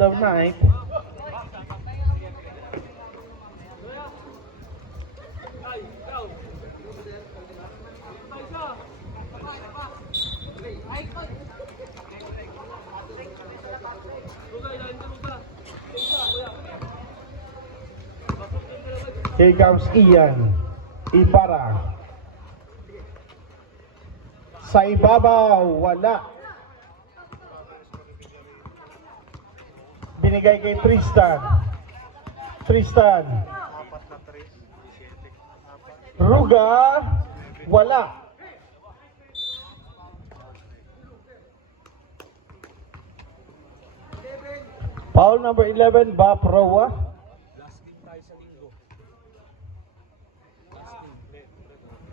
the night. Here comes Ian Ibarra. Sa ibabaw, wala. Binigay kay Tristan. Ruga, wala. Foul number 11, Bap Roa. Last game tayo sa linggo.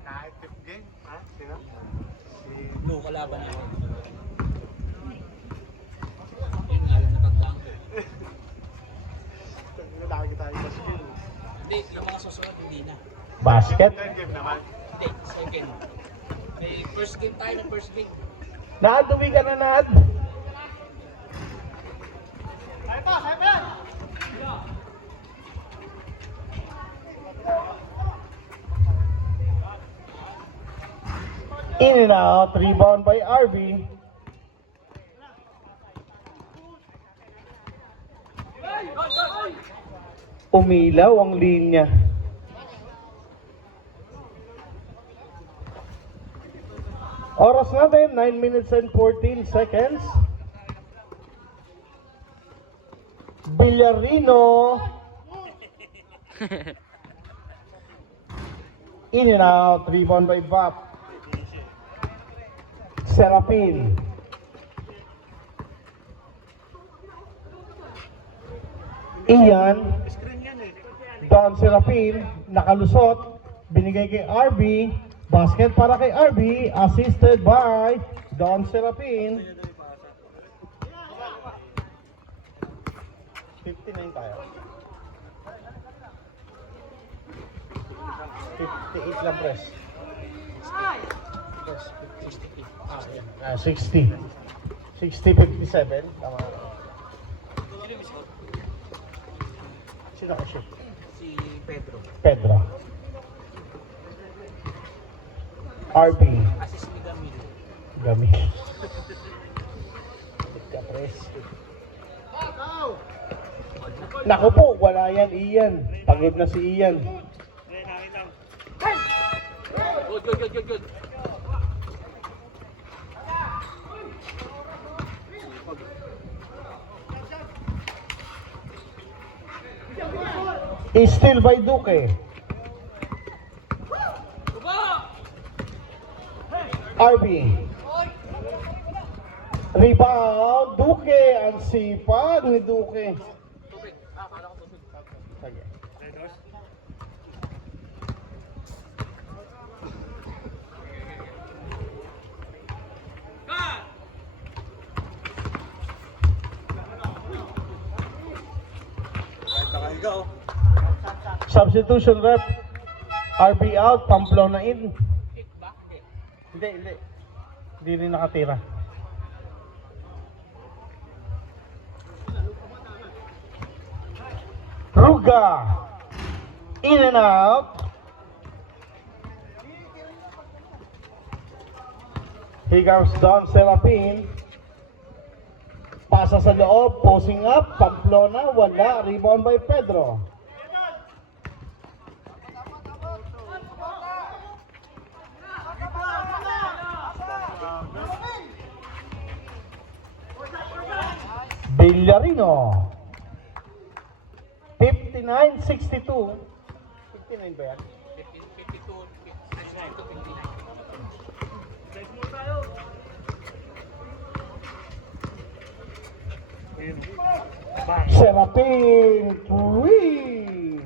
Kahit 5th game, ha? Sino? Blue, kalaban natin. Yun nga lang natagdaan ko. Lagi tayo sa skill. Hindi, yung mga susunod hindi na. Basket. 3rd game naman. Hindi, second. May first game tayo, may first game. Naad, uwi ka na, Naad. In and out, rebound by RB. Umilaw ang linya. Oras natin, 9 minutes and 14 seconds. Villarino. In and out, rebound by Bap. Serapin. Ian. Don Serapin. Nakalusot. Binigay kay RB. Basket para kay RB. Assisted by Don Serapin. 59 tayo. 58 lang press. 60. 57. Tama. Sino ka siya? Si Pedro. Pedro. RB. Assist ni Gamil. Gamit. Kapres. Naku po, wala yan Ian. Pagod na si Ian. Good. Is still by Duque. RB. Rebound. Duque. Ang sipag ni Duque. Sige. Substitution rep. RB out, Pamplona in. Hindi. Hindi rin nakatira. Ruga. In and out. Here comes Don Serapin. Pasa sa loob, posing up, Pamplona, wala. Rebound by Pedro. Villarino. 59-62. 59 ba yan? 52, 59. Serapin Queen.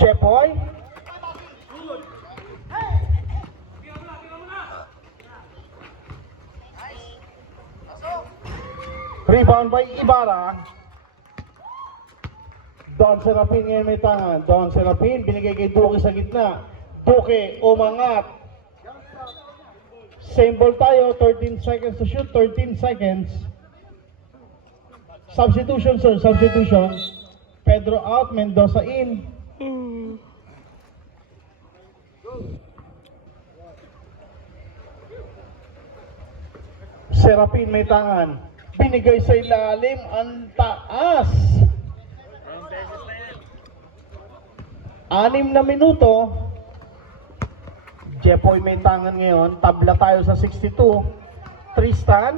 Jepoy. Rebound by Ibarra. Don Serapin ngayon may tangan. Don Serapin binigay kay Duque sa gitna. Duque umangat. Same ball tayo, 13 seconds to shoot, 13 seconds. Substitution, sir, substitution. Pedro out, Mendoza in. Serapin may tangan. Binigay sa ilalim, ang taas. 6 na minuto. Jepoy may tangan ngayon. Tabla tayo sa 62. Tristan.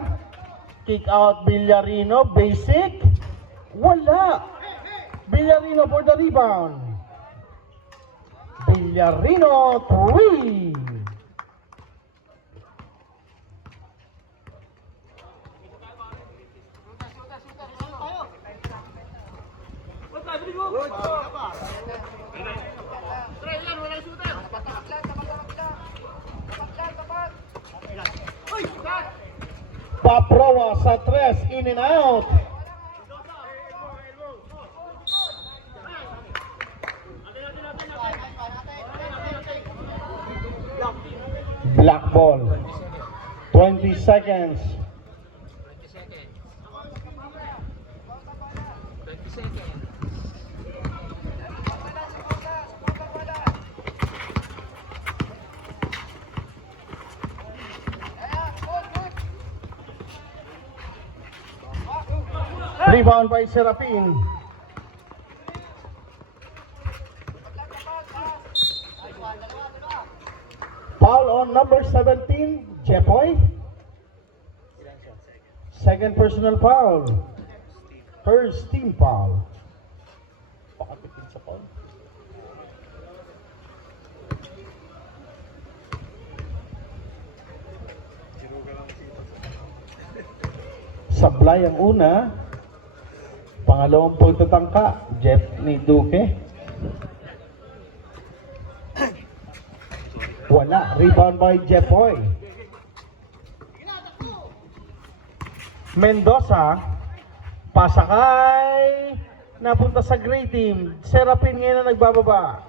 Kick out Villarino. Basic. Wala. Villarino for the rebound. Villarino 3. Paproa sa 3, in and out. Black ball. 20 seconds. 20 seconds. 20 seconds. Rebound by Serapin. Foul on number 17, Jepoy. Second personal foul. First team foul. Pakatikin sa foul. Sablay ang una. Pangalawang pagtatangka, Jeff ni Duque. Wala. Rebound by Jepoy. Mendoza. Pasakay. Napunta sa gray team. Serapin ngayon na nagbababa.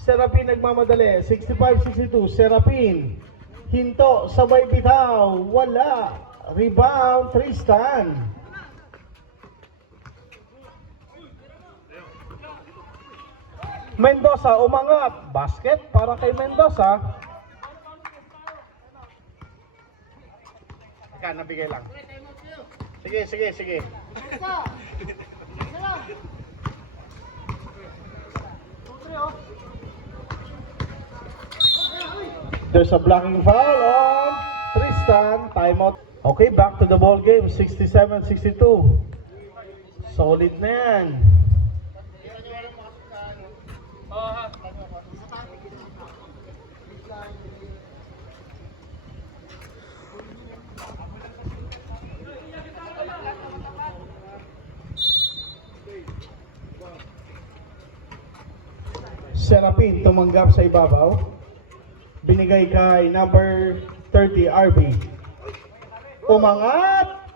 Serapin nagmamadali. 65-62. Serapin. Hinto. Sabay bitaw. Wala. Rebound. Tristan. Mendoza umangat. Basket para kay Mendoza. Ika, nabigay lang. Sige, sige, sige. There's a blocking foul on Tristan. Timeout. Okay, back to the ball game. 67-62. Solid na yan. Serapin tumanggap sa ibabaw. Binigay kay number 30 RB. Umangat.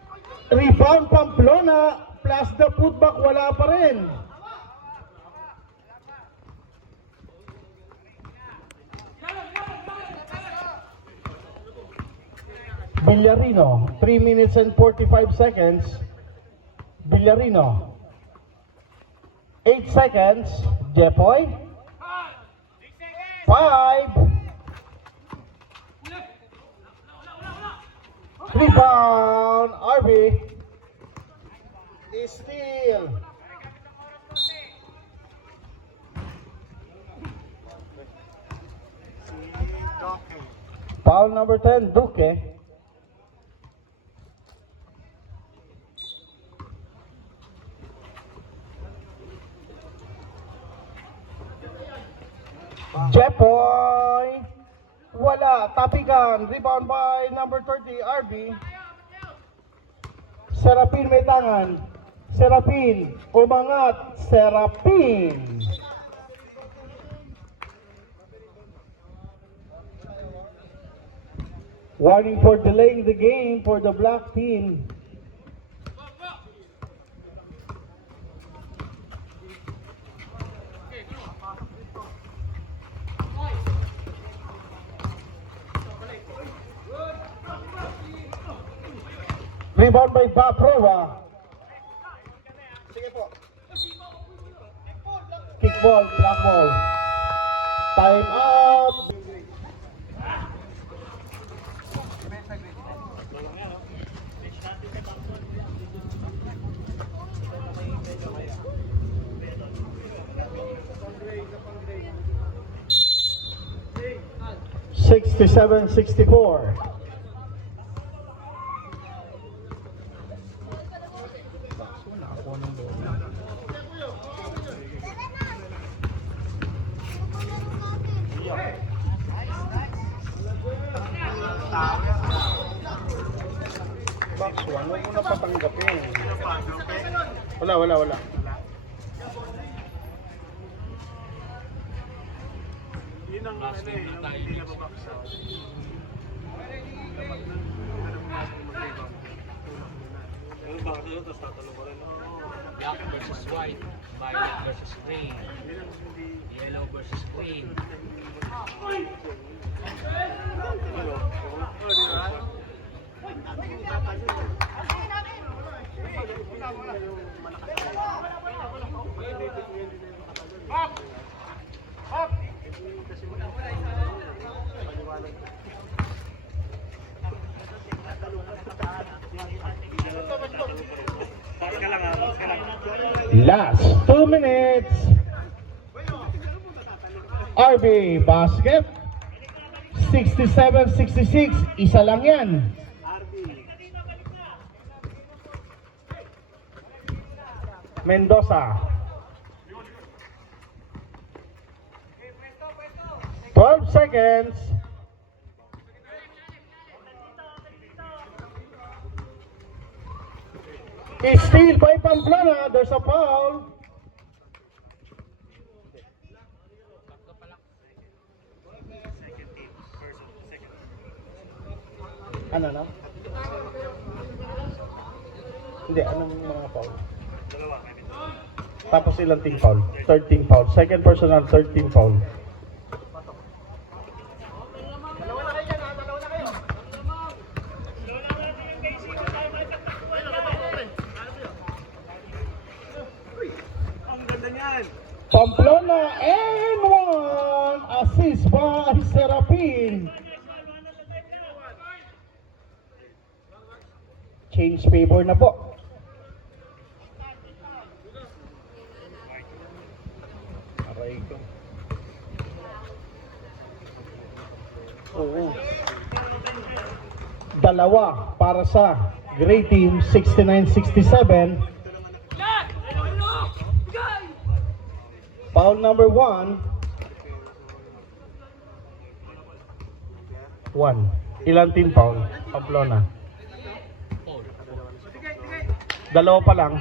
Rebound Pamplona. Plus the putback, wala pa rin. Villarino, 3 minutes and 45 seconds. Villarino. 8 seconds. Jepoy. 5. Rebound. RB. Steal. Foul number 10, Duque. Jepoy. Wala. Tapikan. Rebound by number 30, RB. Serapin may tangan. Serapin. Umangat. Serapin. Warning for delaying the game for the black team. Rebound by Baproa. Sige po. Kickball, black ball. Time out. Sixty-seven, 64. Box 1, huwag mo na patanggapin. Wala. Yun ang ano eh, yung hindi na babaksa. Black versus white, violet versus green, yellow versus green. Last 2 minutes. RB Basket. 67-66. Isa lang yan. Mendoza. 12 seconds. Steal by Pamplona. There's a foul. Ano na? Hindi, anong mga foul? Tapos ilang team foul? Third team foul. Second personal, third team foul. Pamplona and 1 assist by Serapin. Change favor na po. Aray ko. Oo. Dalawa para sa Gray Team, 69-67. Foul number 1. 1. Ilang team foul? Pamplona. Dalawa pa lang.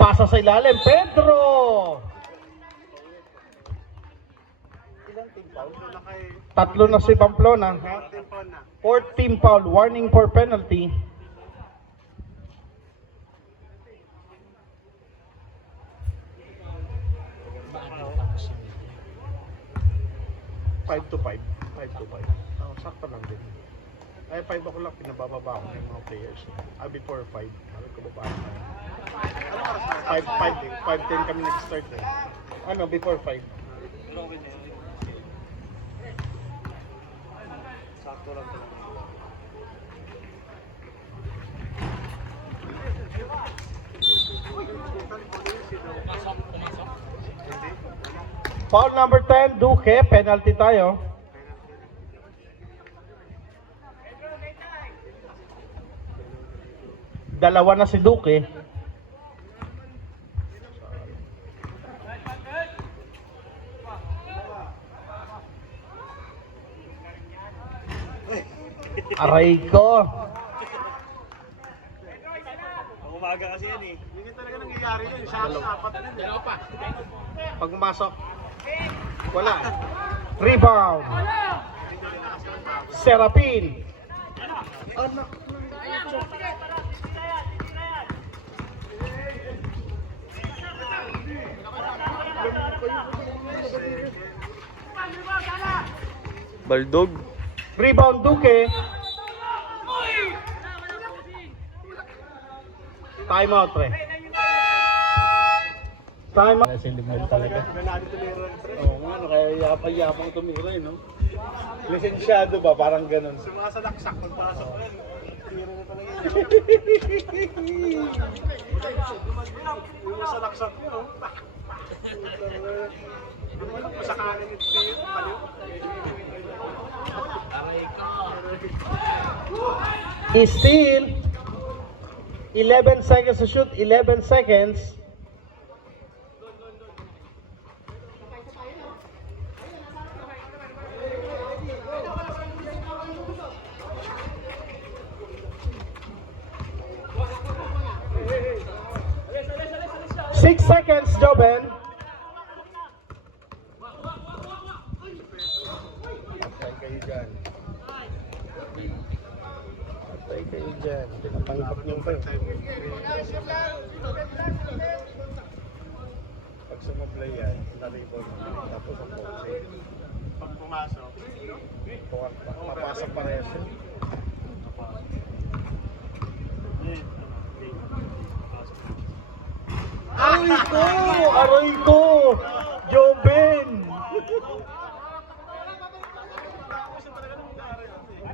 Pasa sa ilalim. Pedro! Ilang team foul? Tatlo na si Pamplona. Fourth team foul. Warning for penalty. Five to 5. Sakto lang din. Ay, 5 o'clock, pinabababa ko ng mga players. Before 5. Ano ko ba 5:10 kami nag-start eh. Ano, before 5. Sakto lang din. Foul number 10, Duque, penalty tayo. Dalawa na si Duque. Aray ko. Umaga kasi yan eh. Hindi talaga nangyayari yun. Apat din. Dalawa pa. Pag umasok, wala. Rebound. Serapin. Anak. Baldog. Rebound Duque. Time out, pre. Time out. Siligman talaga. Oo nga, no, kaya yapang-yapang tumira, no? Lisensyado ba? Parang ganun. Sumasalaksak, magpasok ko yan. Tira na talaga yun. Sumasalaksak yun, no? Dumalak pa sa kanan ito yun, paliw. Still 11 seconds to shoot, 11 seconds. Six seconds, Joben. Patay kayo dyan. Patay kayo dyan. Pinapanggap niyo pa. Pag sumablay yan, nalibon. Tapos ang boxing. Pag pumasok, Papasok pa rin siya. Aroy ko! Aroy ko! Joben!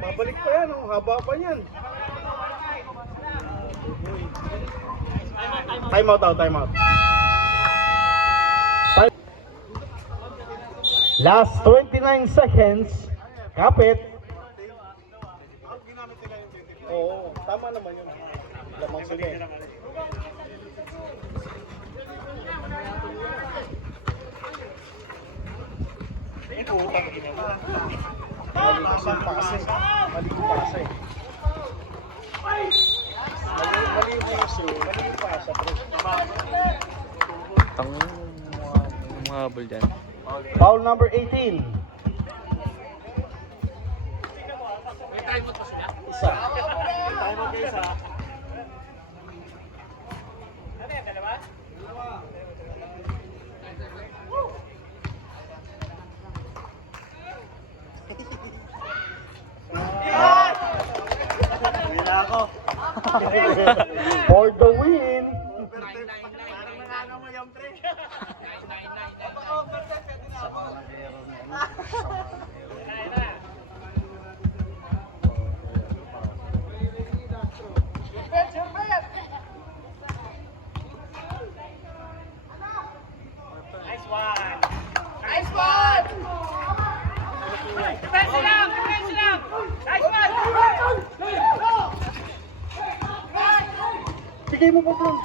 Babalik pa yan, oh. Haba pa yan. Time out, time out. Last 29 seconds. Kapit. Oo, tama naman yun. Lamang sige. utang ginawa. Mali kasi yung pase. Mali yung pase. Mali yung issue. Mali yung pase. Tang mga habol dyan. Foul number 18. Isa. Tayo mag-isa. Wala ako. For the win. Parang nanalo mo yung pre. Nice one. Nice one. Defense lang. Defense lang. Nice one. Bigay mo po, Plum.